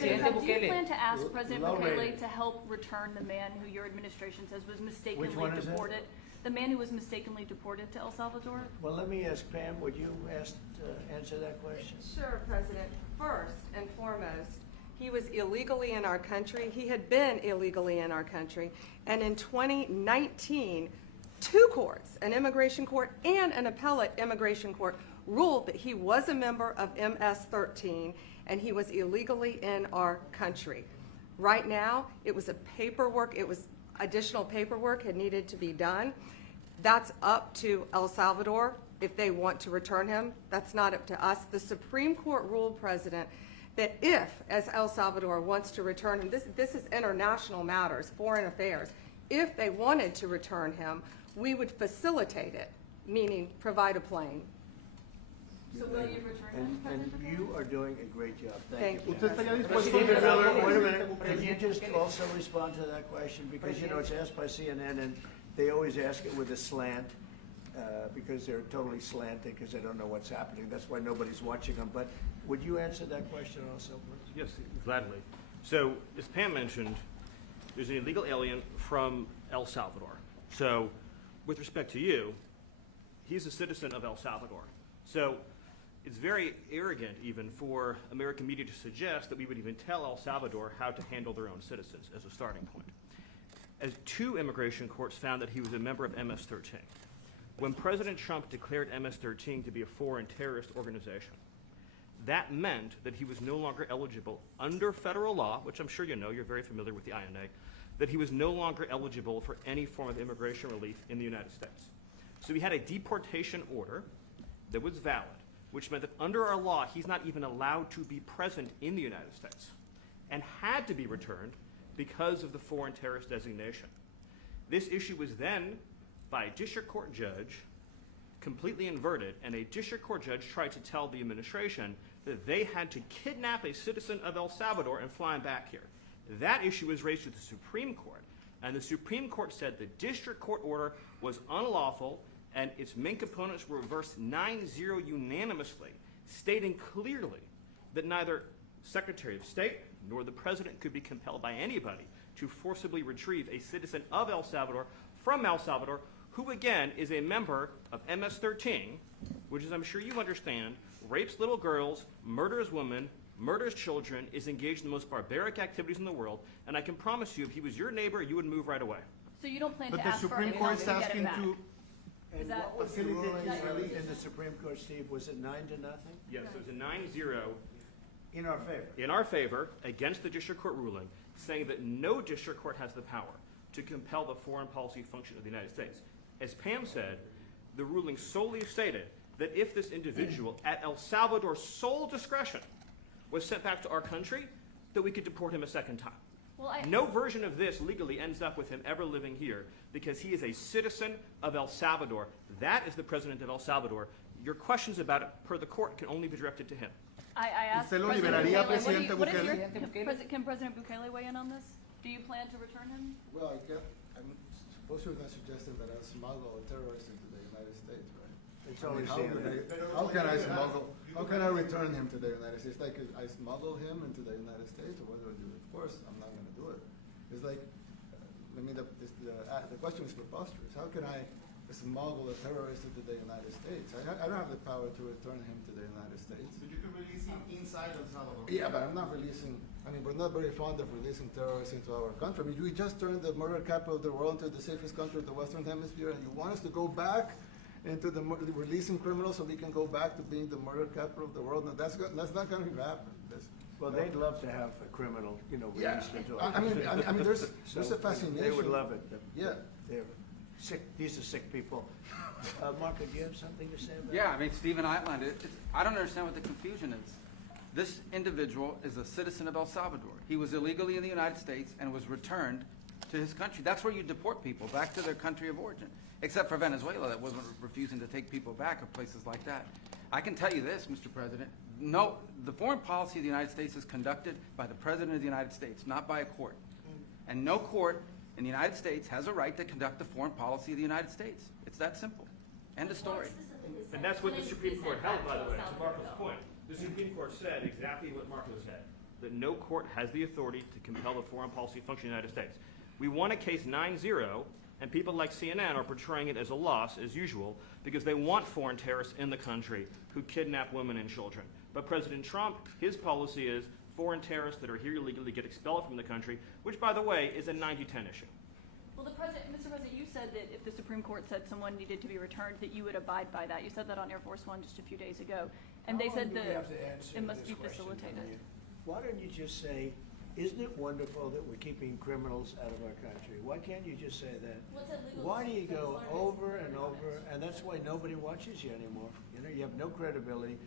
President, do you Bukele. plan to ask President Low Bukele rating. to help return the man who your administration says was mistakenly Which one is that? deported? The man who was mistakenly deported to El Salvador? Well, let me ask Pam, would you answer that question? Sure, President. First and foremost, he was illegally in our country. He had been illegally in our country. And in 2019, two courts, an immigration court and an appellate immigration court, ruled that he was a member of MS-13 and he was illegally in our country. Right now, it was additional paperwork had needed to be done. That's up to El Salvador if they want to return him. That's not up to us. The Supreme Court ruled, President, that if, as El Salvador wants to return him, this is international matters, foreign affairs, if they wanted to return him, we would facilitate it, meaning provide a plane. So will you return him, And President Bukele? you are doing a great job. Thank you. you. ¿Usted estaría But dispuesto Stephen a Miller, wait a minute, can you just also respond to that question? Because, you know, it's asked by CNN, and they always ask it with a slant, because they're totally slanted, because they don't know what's happening. That's why nobody's watching them. But would you answer that question also, please? Yes, gladly. So, as Pam mentioned, there's an illegal alien from El Salvador. So, with respect to you, he's a citizen of El Salvador. So, it's very arrogant even for American media to suggest that we would even tell El Salvador how to handle their own citizens as a starting point. As two immigration courts found that he was a member of MS-13. When President Trump declared MS-13 to be a foreign terrorist organization, that meant that he was no longer eligible under federal law, which I'm sure you know, you're very familiar with the INA, that he was no longer eligible for any form of immigration relief in the United States. So we had a deportation order that was valid, which meant that under our law, he's not even allowed to be present in the United States and had to be returned because of the foreign terrorist designation. This issue was then, by a district court judge, completely inverted, and a district court judge tried to tell the administration that they had to kidnap a citizen of El Salvador and fly him back here. That issue was raised to the Supreme Court, and the Supreme Court said the district court order was unlawful and its main components were reversed 9-0 unanimously, stating clearly that neither Secretary of State nor the President could be compelled by anybody to forcibly retrieve a citizen of El Salvador from El Salvador, who again is a member of MS-13, which, as I'm sure you understand, rapes little girls, murders women, murders children, is engaged in the most barbaric activities in the world, and I can promise you if he was your neighbor, you would move right away. So you don't plan But to the ask for Supreme him Court is to get asking him back? to, And that- what was the ruling Facilitate- in the Supreme Court, Steve? Was it 9-0? Yes, it was a 9-0 In our favor? in our favor against the district court ruling, saying that no district court has the power to compel the foreign policy function of the United States. As Pam said, the ruling solely stated that if this individual, at El Salvador's sole discretion, was sent back to our country, that we could deport him a second time. Well, No version of this legally ends up with him ever living here because he is a citizen of El Salvador. That is the president of El Salvador. Your questions about it, per the court, can only be directed to him. I asked ¿Usted lo President liberaría, Bukele, Presidente what is Bukele? your, Presidente Bukele? can President Bukele weigh in on this? Do you plan to return him? Well, I'm suppose you're not suggesting that I smuggle a terrorist into the United States, right? It's I mean, always how can I smuggle, how can I return him to the United States? Like, I smuggle him into the United States, or what do I do? Of course, I'm not gonna do it. It's like, I mean, the question is preposterous. How can I smuggle a terrorist into the United States? I don't have the power to return him to the United States. but you can release him inside El Salvador. Yeah, but I'm not releasing, I mean, we're not very fond of releasing terrorists into our country. I mean, we just turned the murder capital of the world into the safest country of the Western Hemisphere, and you want us to go back into the releasing criminals so we can go back to being the murder capital of the world? No, that's not going to happen. Well, they'd love to have a criminal, you know, Yeah, released into I mean, there's So a fascination. They would love it. Yeah. They're sick, these are sick people. Marco, do you have something to say about Yeah, I mean, Stephen outlined it. I don't understand what the confusion is. This individual is a citizen of El Salvador. He was illegally in the United States and was returned to his country. That's where you deport people, back to their country of origin. Except for Venezuela, that wasn't refusing to take people back, or places like that. I can tell you this, Mr. President. No, the foreign policy of the United States is conducted by the President of the United States, not by a court. And no court in the United States has a right to conduct the foreign policy of the United States. It's that simple. End of story. And that's what the Supreme Court held, by the way, to Marco's point. The Supreme Court said exactly what Marco said. that no court has the authority to compel the foreign policy function of the United States. We won a case 9-0, and people like CNN are portraying it as a loss, as usual, because they want foreign terrorists in the country who kidnap women and children. But President Trump, his policy is foreign terrorists that are here illegally get expelled from the country, which, by the way, is a 90-10 issue. Well, Mr. President, you said that if the Supreme Court said someone needed to be returned, that you would abide by that. You said that on Air Force One just a few days ago. And they said that it must be facilitated. Why don't you just say, isn't it wonderful that we're keeping criminals out of our country? Why can't you just say that? Why do you go over and over, and that's why nobody watches you anymore? You know, you have no credibility.